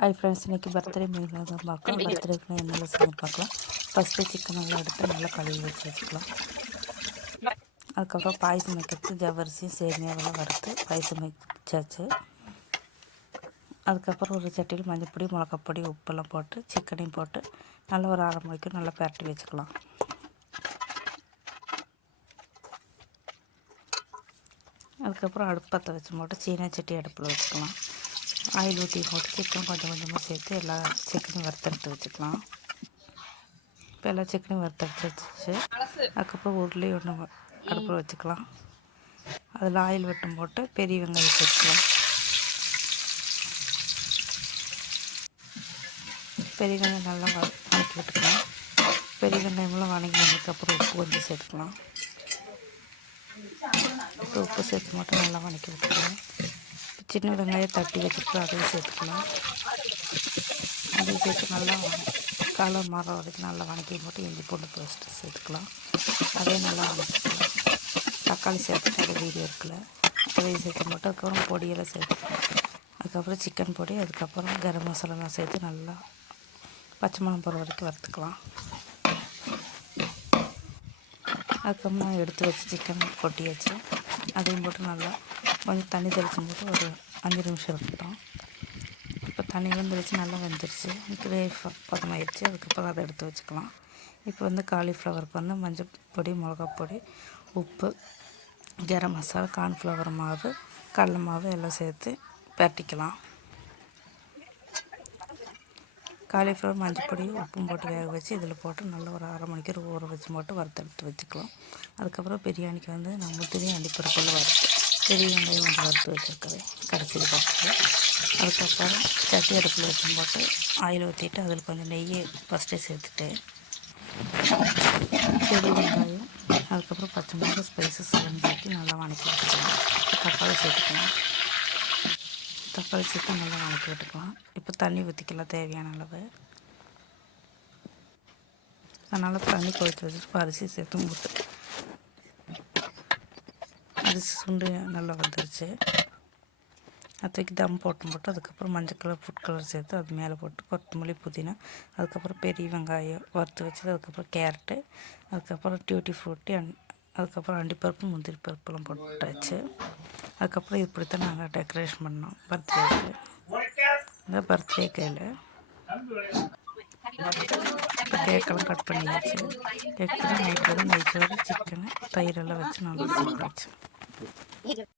Hi friends, இன்றைக்கி birthday meal தான் பார்க்கலாம். பர்த்டேக்கு என்னெல்லாம் செய்ய பார்க்கலாம். ஃபஸ்ட்டு சிக்கன் நல்லா எடுத்து நல்லா கழுவி வச்சுக்கலாம். அதுக்கப்புறம் பாயசம் வைக்கிறது ஜவ்வரிசி சேமியாவெல்லாம் வறுத்து பாயசம் வச்சாச்சு. அதுக்கப்புறம் ஒரு சட்டியில் மஞ்சப்பொடி மிளகாப்பொடி உப்பெல்லாம் போட்டு சிக்கனையும் போட்டு நல்லா ஒரு அரை மணிக்கு நல்லா பரட்டி வச்சுக்கலாம். அதுக்கப்புறம் அடுப்பு பற்ற வச்சு போட்டு சீனா சட்டி அடுப்பில் வச்சுக்கலாம். ஆயில் ஊற்றி போட்டு சிக்கன் கொஞ்சம் கொஞ்சமாக சேர்த்து எல்லா சிக்கனையும் வறுத்தெடுத்து வச்சுக்கலாம். இப்போ எல்லா சிக்கனையும் வறுத்தெடுத்து வச்சு அதுக்கப்புறம் உருளி ஒன்று அடுப்பில் வச்சுக்கலாம். அதில் ஆயில் வெட்டும் போட்டு பெரிய வெங்காயம் சேர்த்துக்கலாம். பெரிய வெங்காயம் நல்லா வதக்கி விட்டுக்கலாம். பெரிய வெங்காயமெல்லாம் வதங்கி வந்ததுக்கப்புறம் உப்பு கொஞ்சம் சேர்த்துக்கலாம். இப்போ உப்பு சேர்த்து மட்டும் நல்லா வதக்கி விட்டுக்கலாம். சின்ன வெங்காயம் தட்டி வச்சுருக்கோம், அதையும் சேர்த்துக்கலாம். அதையும் சேர்த்து நல்லா கலர் மாற வரைக்கும் நல்லா வதக்கி போட்டு இஞ்சி பூண்டு பேஸ்ட்டு சேர்த்துக்கலாம். அதையும் நல்லா வதக்கிக்கலாம். தக்காளி சேர்த்துட்டு அது வீடியோ இருக்குல்ல, அதையும் சேர்த்து போட்டு அதுக்கப்புறம் பொடியெல்லாம் சேர்த்துக்கலாம். அதுக்கப்புறம் சிக்கன் பொடி, அதுக்கப்புறம் கரம் மசாலாலாம் சேர்த்து நல்லா பச்சை மிளகா போகிற வரைக்கும் வறுத்துக்கலாம். அதுக்கப்புறம் எடுத்து வச்சு சிக்கன் கொட்டியாச்சு. அதையும் போட்டு நல்லா கொஞ்சம் தண்ணி தெளிச்சும் போட்டு ஒரு 5 நிமிஷம் இருக்கட்டும். இப்போ தண்ணியெல்லாம் தெளித்து நல்லா வெந்துருச்சு, கிரேவி பதமாயிடுச்சு. அதுக்கப்புறம் அதை எடுத்து வச்சுக்கலாம். இப்போ காலிஃப்ளவருக்கு மஞ்சள் பொடி மிளகாப்பொடி உப்பு கரம் மசாலா கார்ன்ஃப்ளவர் மாவு கடலை மாவு எல்லாம் சேர்த்து பரட்டிக்கலாம். காலிஃப்ளவர் மஞ்சள் பொடி உப்பும் போட்டு வேக வச்சு இதில் போட்டு நல்லா ஒரு அரை மணிக்கு ஊற வச்சு போட்டு வறுத்தெடுத்து வச்சுக்கலாம். அதுக்கப்புறம் பிரியாணிக்கு நான் முந்திரியும் அண்டிப்பருப்புள்ள வறுத்து பெரிய வெங்காயம் வந்து வறுத்து வச்சுருக்கிறேன் கடைசியில் போட்டு. அதுக்கப்புறம் சட்டி அடுப்பில் வச்சு போட்டு ஆயில் ஊற்றிட்டு அதில் கொஞ்சம் நெய்யை ஃபஸ்ட்டே சேர்த்துட்டு பெரிய வெங்காயம் அதுக்கப்புறம் பச்சை மிளகாய் ஸ்பைசஸ் எல்லாம் சேர்த்து நல்லா வதக்கி விட்டுக்கலாம். தக்காளி சேர்த்துக்கலாம். தக்காளி சேர்த்து நல்லா வதக்கி விட்டுக்கலாம். இப்போ தண்ணி ஊற்றிக்கலாம் தேவையான அளவு. அதனால் தண்ணி கொதித்து வச்சுட்டு அரிசி சேர்த்து மூட்டு அரிசி சுண்டு நல்லா வந்துருச்சு. அதுக்கு தம் போட்டு அதுக்கப்புறம் மஞ்சள் கலர் ஃபுட் கலர் சேர்த்து அது மேலே போட்டு கொத்தமல்லி புதினா அதுக்கப்புறம் பெரிய வெங்காயம் வறுத்து வச்சது, அதுக்கப்புறம் கேரட்டு, அதுக்கப்புறம் டியூட்டி ஃப்ரூட்டி அதுக்கப்புறம் அண்டிப்பருப்பு முந்திரி பருப்புலாம் போட்டாச்சு. அதுக்கப்புறம் இப்படித்தான் நாங்கள் டெக்கரேஷன் பண்ணோம் பர்த்டேக்கு. இந்த பர்த்டே கையில் இப்போ கேக்கெல்லாம் கட் பண்ணியாச்சு. கேக் பண்ணி நைட்டு நெய்ச்சோறு சிக்கனு தயிரெல்லாம் வச்சு நல்லா சாப்பிடாச்சு.